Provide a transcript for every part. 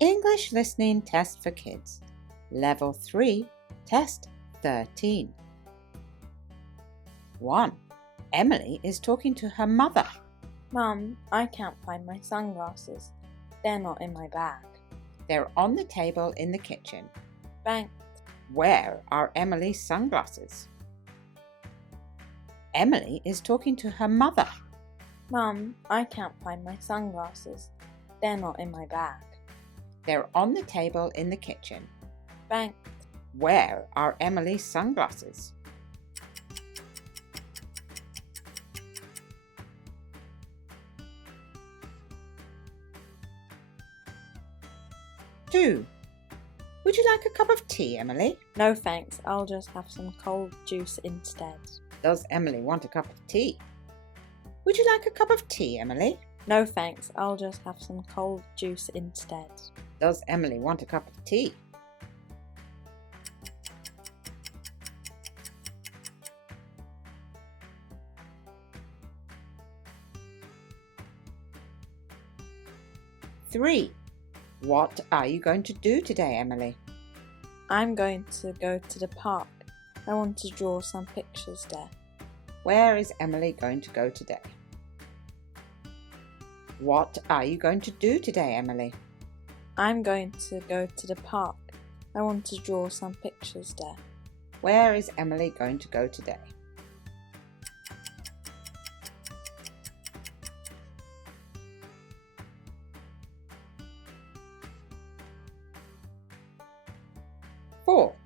English Listening Test for Kids, Level 3, Test 13. 1. Emily is talking to her mother. Mum, I can't find my sunglasses. They're not in my bag. They're on the table in the kitchen. Thanks. Where are Emily's sunglasses? Emily is talking to her mother. Mum, I can't find my sunglasses. They're not in my bag. They're on the table in the kitchen. Thanks. Where are Emily's sunglasses? Two. Would you like a cup of tea, Emily? No thanks, I'll just have some cold juice instead. Does Emily want a cup of tea? Would you like a cup of tea, Emily? No thanks, I'll just have some cold juice instead. Does Emily want a cup of tea? Three. What are you going to do today, Emily? I'm going to go to the park. I want to draw some pictures there. Where is Emily going to go today? What are you going to do today, Emily? I'm going to go to the park. I want to draw some pictures there. Where is Emily going to go today? Four.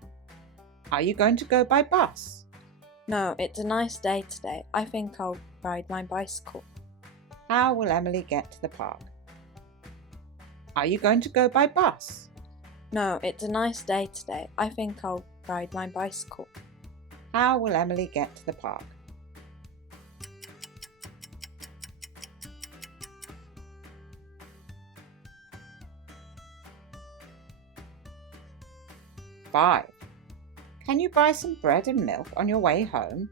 Are you going to go by bus? No, it's a nice day today. I think I'll ride my bicycle. How will Emily get to the park? Are you going to go by bus? No, it's a nice day today. I think I'll ride my bicycle. How will Emily get to the park? Five. Can you buy some bread and milk on your way home?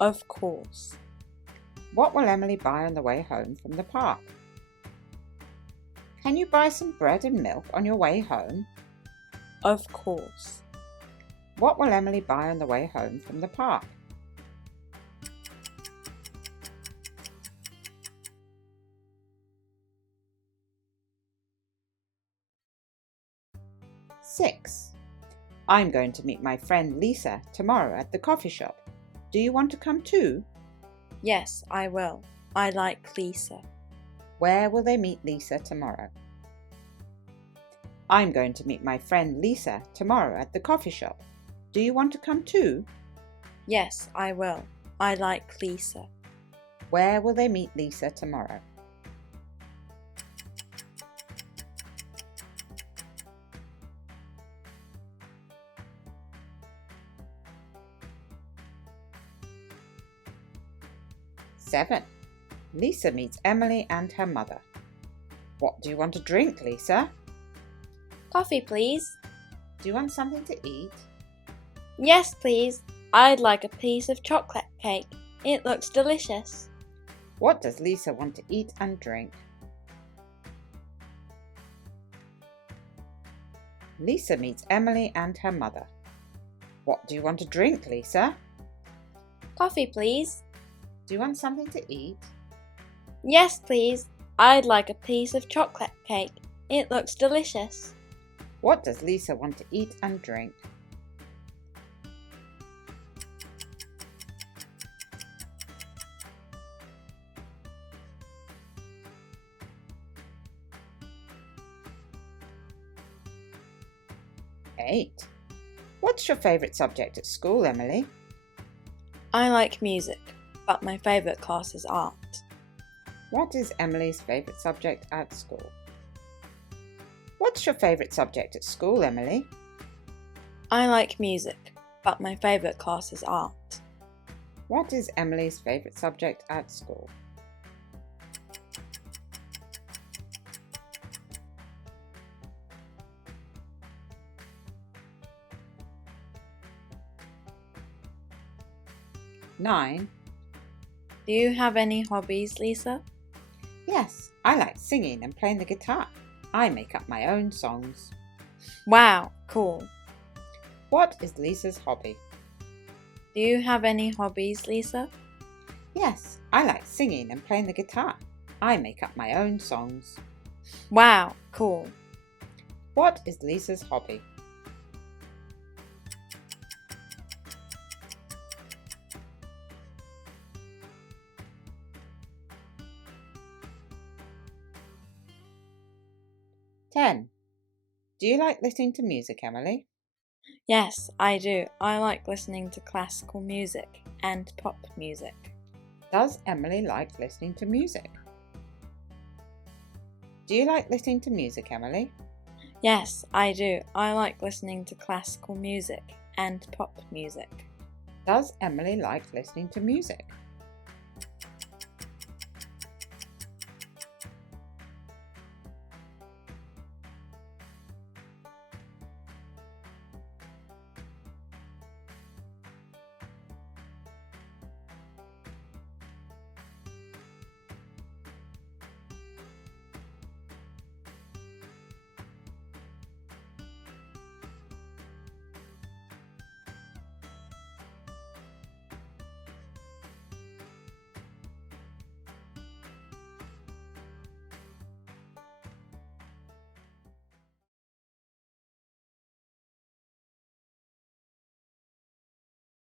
Of course. What will Emily buy on the way home from the park? Can you buy some bread and milk on your way home? Of course. What will Emily buy on the way home from the park? Six. I'm going to meet my friend Lisa tomorrow at the coffee shop. Do you want to come too? Yes, I will. I like Lisa. Where will they meet Lisa tomorrow? I'm going to meet my friend Lisa tomorrow at the coffee shop. Do you want to come too? Yes, I will. I like Lisa. Where will they meet Lisa tomorrow? Seven. Lisa meets Emily and her mother. What do you want to drink, Lisa? Coffee, please. Do you want something to eat? Yes, please. I'd like a piece of chocolate cake. It looks delicious. What does Lisa want to eat and drink? Lisa meets Emily and her mother. What do you want to drink, Lisa? Coffee, please. Do you want something to eat? Yes, please. I'd like a piece of chocolate cake. It looks delicious. What does Lisa want to eat and drink? Eight. What's your favourite subject at school, Emily? I like music, but my favourite class is art. What is Emily's favourite subject at school? What's your favourite subject at school, Emily? I like music, but my favourite class is art. What is Emily's favourite subject at school? Nine. Do you have any hobbies, Lisa? Yes, I like singing and playing the guitar. I make up my own songs. Wow, cool. What is Lisa's hobby? Do you have any hobbies, Lisa? Yes, I like singing and playing the guitar. I make up my own songs. Wow, cool. What is Lisa's hobby? Ten. Do you like listening to music, Emily? Yes, I do. I like listening to classical music and pop music. Does Emily like listening to music? Do you like listening to music, Emily? Yes, I do. I like listening to classical music and pop music. Does Emily like listening to music?